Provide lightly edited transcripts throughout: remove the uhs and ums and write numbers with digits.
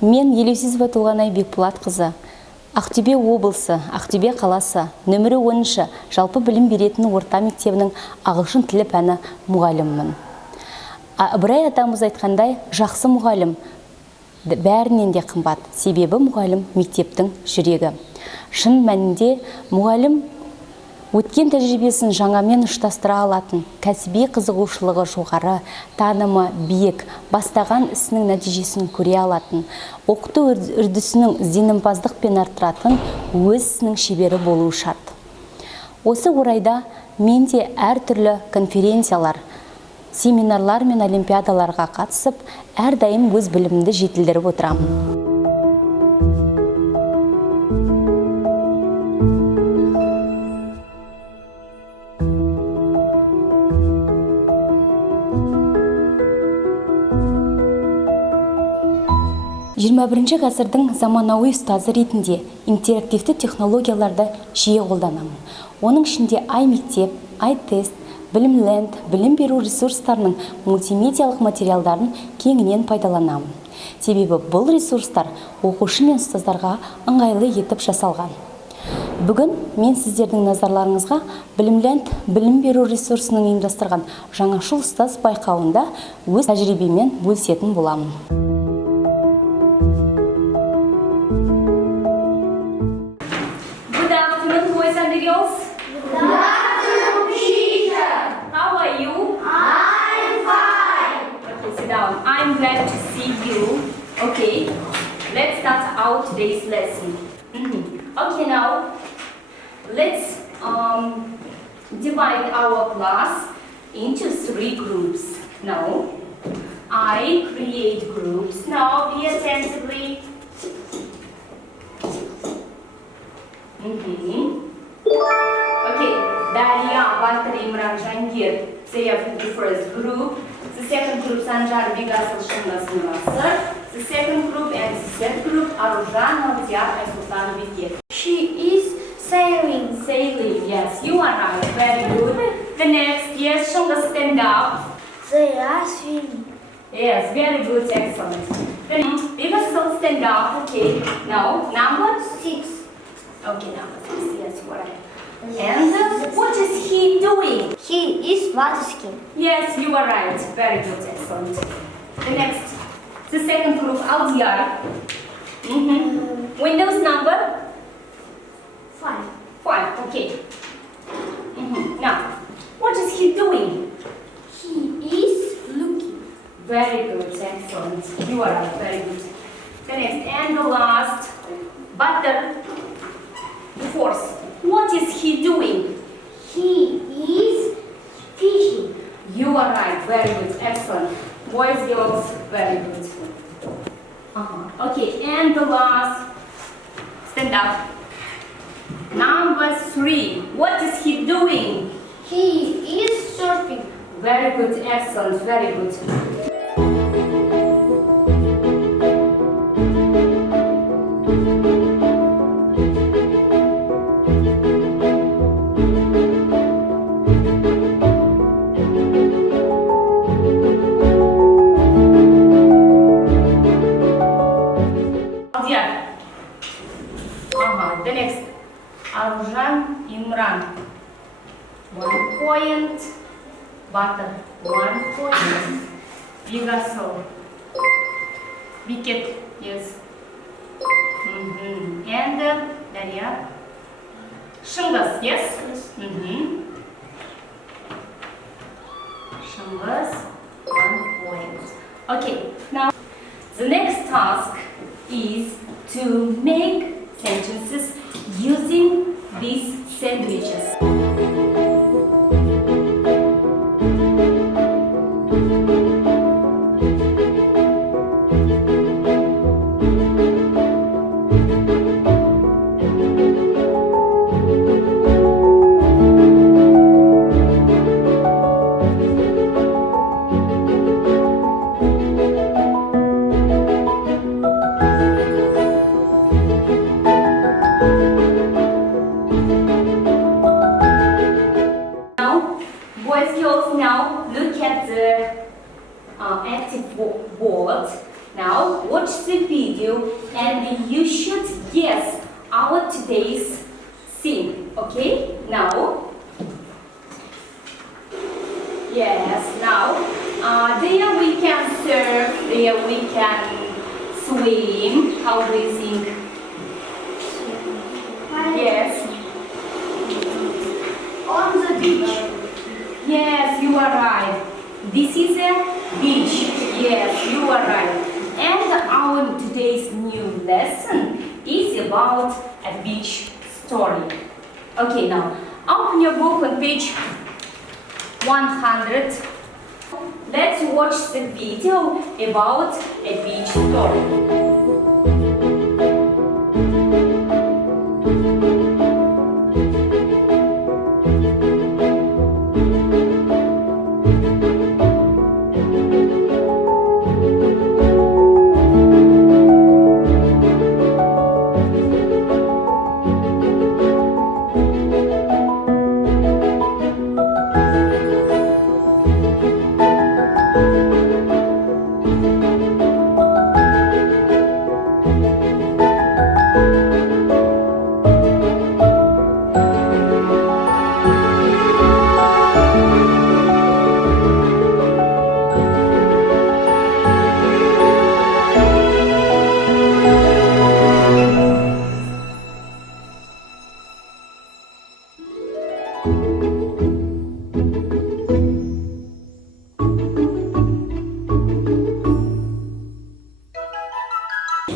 Мен Елеусизова Толғанай Бекболатқызы, Ақтөбе облысы, Ақтөбе қаласы, нөмірі 10-шы жалпы білім беретін орта мектебінің ағылшын тілі пәні мұғаліммін. Ыбырай атамыз айтқандай, жақсы мұғалім бәрінен де қымбат, себебі мұғалім мектептің жүрегі. Шын мәнінде мұғалім өткен тәжірибесін жаңамен ұштастыра алатын, кәсіби қызығушылығы жоғары, танымы биік, бастаған ісінің нәтижесін көре алатын, оқыту үрдісінің ізденімпаздықпен арттыратын өз ісінің шебері болуы шарт. Осы орайда мен де әртүрлі конференциялар, семинарлар мен олимпиадаларға қатысып, әрдайым өз білімімді жетілдіріп отырамын. 21 ғасырдың заманауи ұстазы ретінде интерактивті технологияларды жиі қолданамын. Оның ішінде iMектеп, iTест, білімленд, білім беру ресурстарының мультимедиялық материалдарын кеңінен пайдаланамын. Себебі бұл ресурстар оқушы мен ұстаздарға ыңғайлы етіп жасалған. Бүгін мен сіздердің назарларыңызға білімленд білім беру ресурсының ұйымдастырған жаңашыл ұстаз байқауында өз тәжірибемен бөлісетін боламын. Good afternoon, boys and girls. Good afternoon, teacher. How are you? I'm fine. Okay, sit down. I'm glad to see you. Okay, let's start our today's lesson. Okay, now let's divide our class into 3 groups. Now, I create groups. Now, be attentively. Okay, Dalia, Walter, Imran, Jangir, they have the first group. The second group, Sanjar, Bigas, Nasser. The second group and the third group, Aruzhan, Alziar, and Sultan Bikir. She is sailing. Sailing, yes, you are right, very good. The next, yes, Shunga, stand up. They are swimming. Yes, very good, excellent. Then, Bigas, stand up, okay. Now, number 6. Okay, number 6, yes, you are right. And what is he doing? He is water skiing. Yes, you are right. Very good, excellent. The next, the second group, Aldiar. Windows number 5. 5. Okay. Now, what is he doing? He is looking. Very good, excellent. You are right. Very good. The next and the last, Butter. The fourth. What is he doing? He is fishing. You are right. Very good. Excellent. Boys, girls, very good. Okay, and the last, stand up. Number 3. What is he doing? He is surfing. Very good. Excellent. Very good. The next, Aruzhan, Imran. 1 point. Butter. 1 point. Bigasol. Wicket. Yes. And Daria. Shungas. Yes. Shungas. 1 point. Okay. Now the next task is to make sentences using these sandwiches. Boys, girls, now look at the active board. Now watch the video and you should guess our today's scene. Okay? Now. Yes, now. There we can surf, there we can swim. How do you think? Yes. On the beach. Yes, you are right. This is a beach. Yes, you are right. And our today's new lesson is about a beach story. Okay, now open your book on page 100. Let's watch the video about a beach story.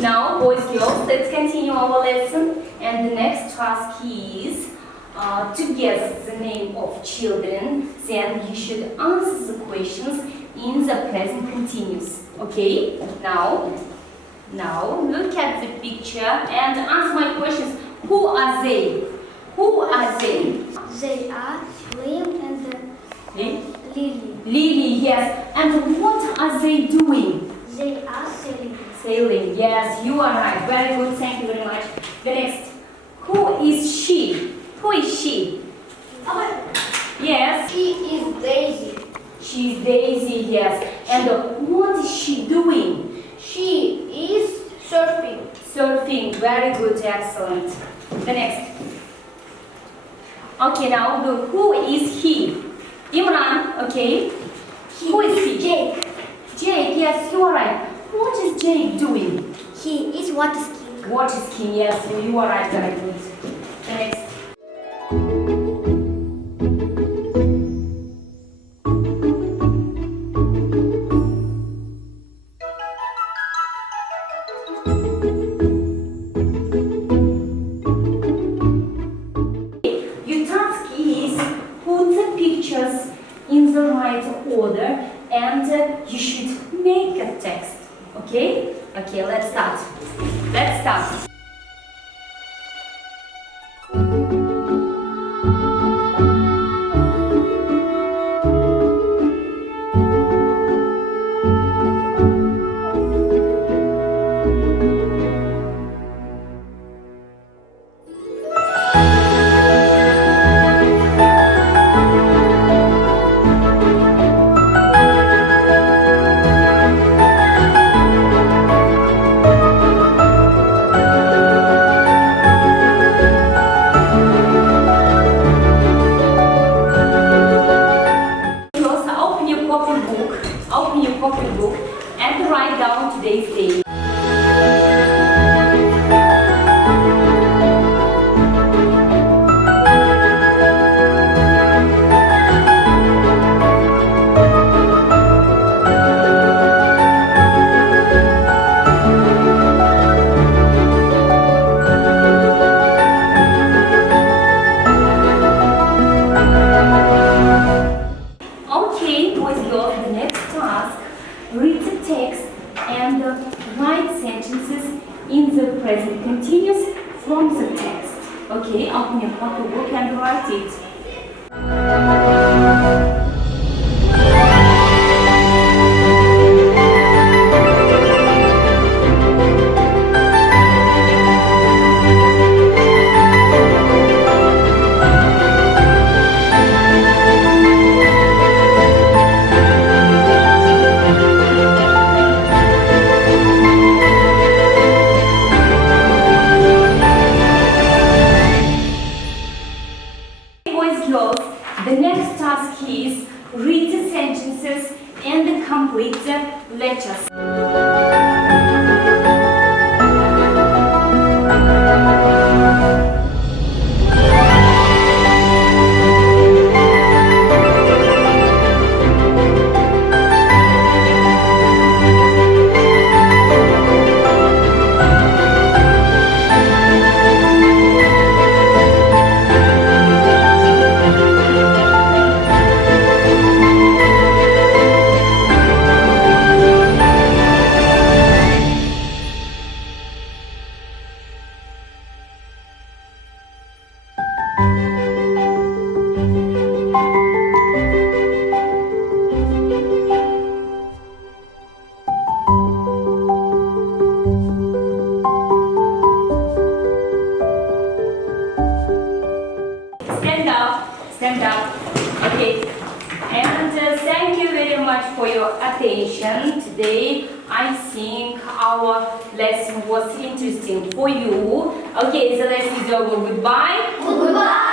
Now, boys, girls, let's continue our lesson. And the next task is to guess the name of children. Then you should answer the questions in the present continuous. Okay? Now look at the picture and answer my questions. Who are they? Who are they? They are William and Lily. Lily. Yes. And what are they doing? They are sailing. Sailing. Yes, you are right. Very good. Thank you very much. The next. Who is she? Who is she? Yes. She is Daisy. She's Daisy. Yes. And what is she doing? She is surfing. Surfing. Very good. Excellent. The next. Okay, now who is he? Imran. Okay. Who is he? Jake. Jake. Yes, you are right. What is Jake doing? He is water skiing. Water skiing. Yes, you are right. Very good. The next. Your task is put the pictures in the right order and you should make a text. Okay? Okay, let's start. Let's start. Open your pocketbook and write down today's date. Okay, boys and girls, the next task, read the text and write sentences in the present continuous from the text. Okay, open your pocketbook and write it. and complete the lectures. Stand up. Okay. And thank you very much for your attention today. I think our lesson was interesting for you. Okay, the lesson is over. Goodbye. Goodbye.